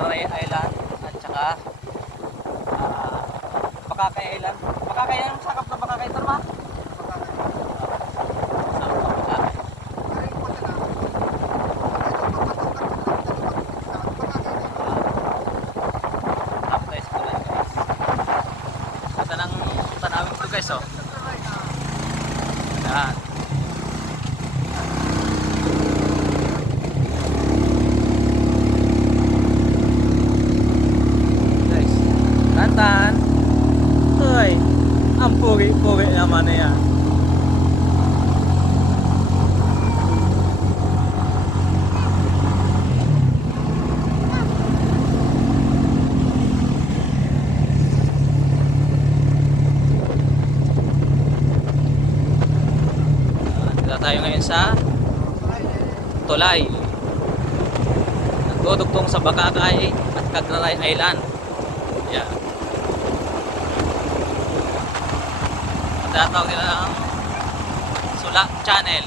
Cagraray Island at saka Bakakay Island. Bakakay yung sakap na Bakakay ito ba? Guys, oh. Yan. Guys, kantan. Hoy, ang pugi-pugi naman na yan. Tayo ngayon sa Tulay, nagdudugtong sa Bakakay at Cagraray Island. Yan. Tatawag nila ng Sula Channel.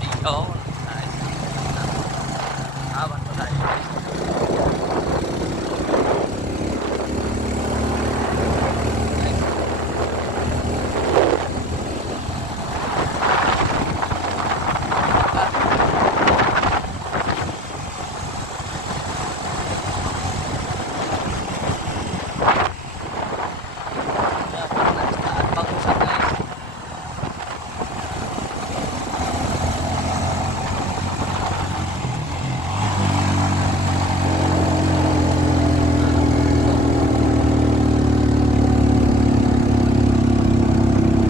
Dito awan ko tayo.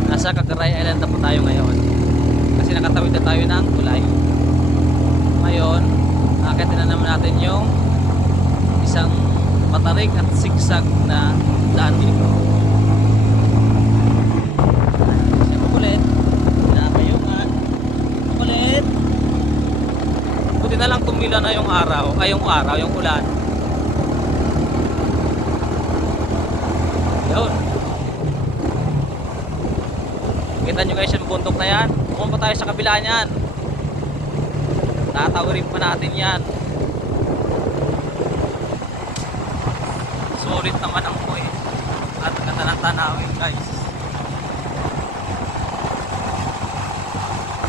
Nasa Cagraray Island na po tayo ngayon kasi nakatawid na tayo ng Tulay. Ngayon akitin na naman natin yung isang matarik at sigsag na daan dito. Siya makulit, pinapayungan makulit. Buti na lang tumila na yung araw, ay yung ulan. Yun, kita nyo guys yung bundok na yan. Pumunta tayo sa kabila niyan, tatawarin pa natin yan. Sulit naman ang buhay at ganda ng tanawin guys.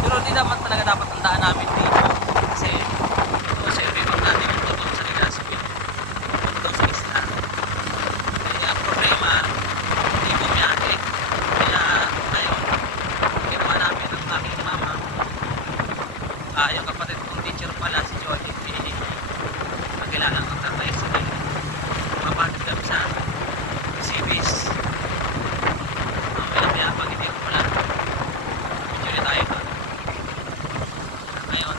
Pero hindi naman talaga dapat ang daan namin dito kasi ito sa area natin yung tutong sa Legazpi, tutong sa isla. Kaya ang problema hindi bumiyake. Kaya ayun, ginawa namin ang aking mama, yung kapatid kong teacher pala si Johnny, nakilala ng tatay sa akin, mapatid kami sa series. Kaya pag hindi ko pala medyo rin tayo doon. Ngayon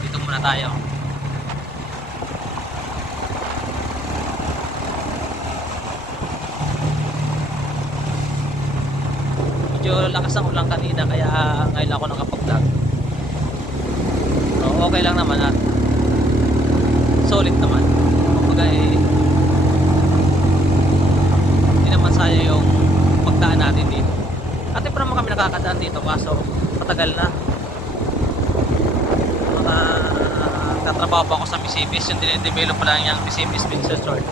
dito muna tayo. Medyo lakas ang ulan kanina kaya ngayon ako nakapag-vlog. So, okay lang naman at solid naman. Kumbaga hindi naman sayang yung pagdaan natin dito. At pa naman kami nakakadaan dito kaso matagal na. Katrabaho pa ako sa Misipis, yung dinidevelop pa lang yung Misipis Pincer Resort.